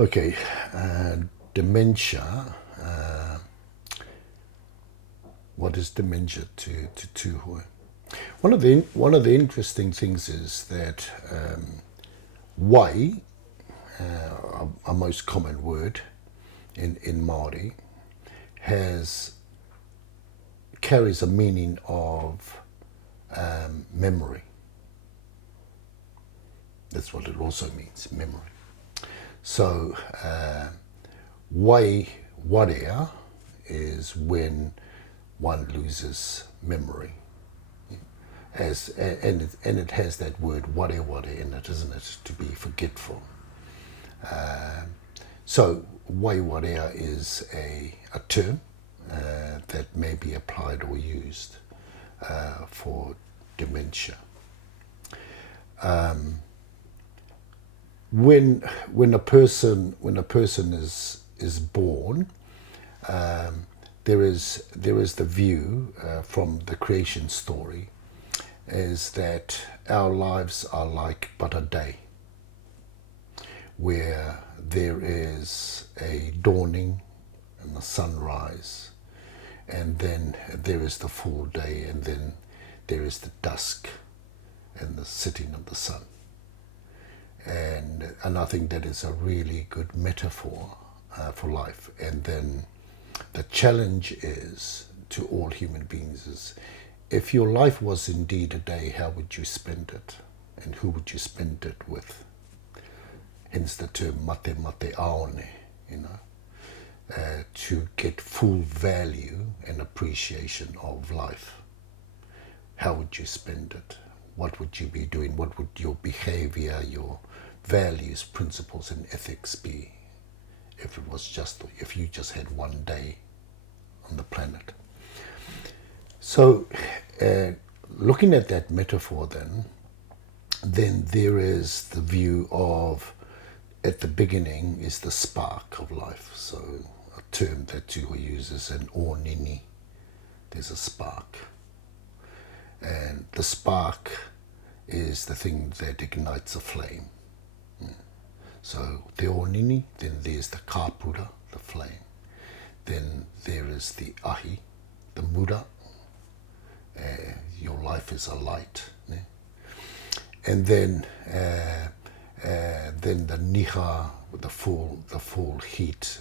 Okay, dementia. What is dementia to Tuhoi? One of the interesting things is that Wai, a most common word in Māori, carries a meaning of memory. That's what it also means, memory. So, Wai Warea is when one loses memory. And it has that word ware ware in it, isn't it? To be forgetful. So Wai Warea is a term that may be applied or used for dementia. When a person is born, there is the view from the creation story is that our lives are like but a day, where there is a dawning and a sunrise, and then there is the full day, and then there is the dusk and the setting of the sun. And I think that is a really good metaphor for life. And then the challenge is to all human beings is, if your life was indeed a day, how would you spend it? And who would you spend it with? Hence the term mate mate aone, to get full value and appreciation of life. How would you spend it? What would you be doing? What would your behavior, your values, principles, and ethics be if you just had one day on the planet? So, looking at that metaphor, then there is the view of, at the beginning is the spark of life. So, a term that Tuho uses, an ornini. There's a spark, and the spark is the thing that ignites a flame. So the ornini, then there's the kapura, the flame. Then there is the ahi, the mura. Your life is a light. And then the niha, the full heat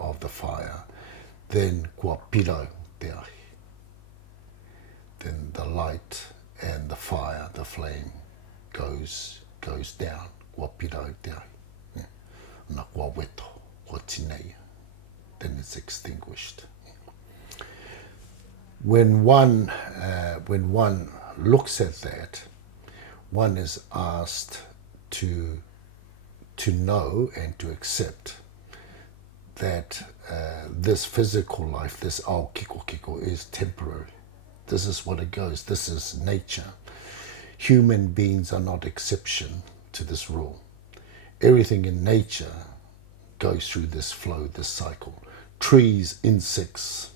of the fire. Then kua piro te ahi. Then the light and the fire, the flame, goes down. Kua piro te ahi. Na kua weto, kua tinei. Then it's extinguished. When one looks at that, one is asked to know and to accept that this physical life, this ao kiko is temporary. This is what it goes. This is nature. Human beings are not exception to this rule. Everything in nature goes through this flow, this cycle. Trees, insects,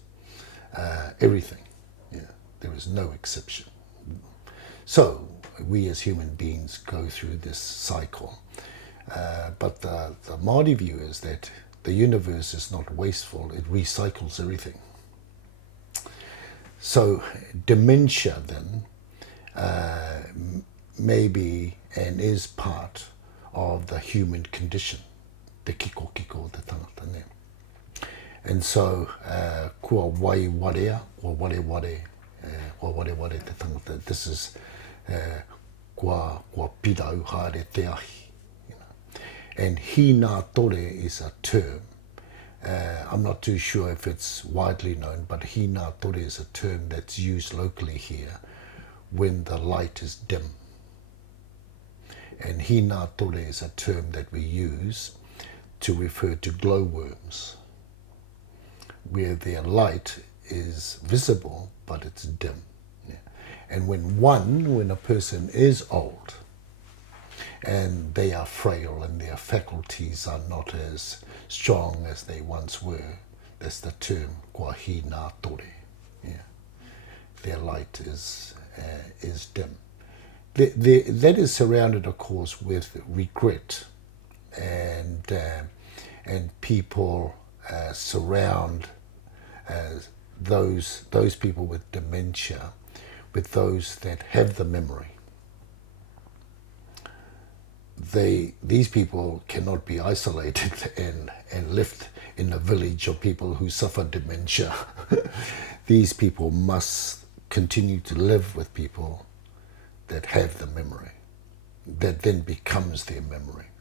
everything. Yeah, there is no exception. So we as human beings go through this cycle. But the Māori view is that the universe is not wasteful. It recycles everything. So dementia then may be and is part of the human condition, the kiko, the tangata ne. And so, kua Wai Warea, kua ware te tangata. This is kua pirau haere te ahi. And hina tore is a term. I'm not too sure if it's widely known, but hina tore is a term that's used locally here when the light is dim. And hina tore is a term that we use to refer to glowworms, where their light is visible, but it's dim. Yeah. And when a person is old, and they are frail and their faculties are not as strong as they once were, that's the term, kua hina tore. Yeah. Their light is dim. That is surrounded, of course, with regret and and people surround those people with dementia with those that have the memory. These people cannot be isolated and left in a village of people who suffer dementia. These people must continue to live with people that have the memory, that then becomes their memory.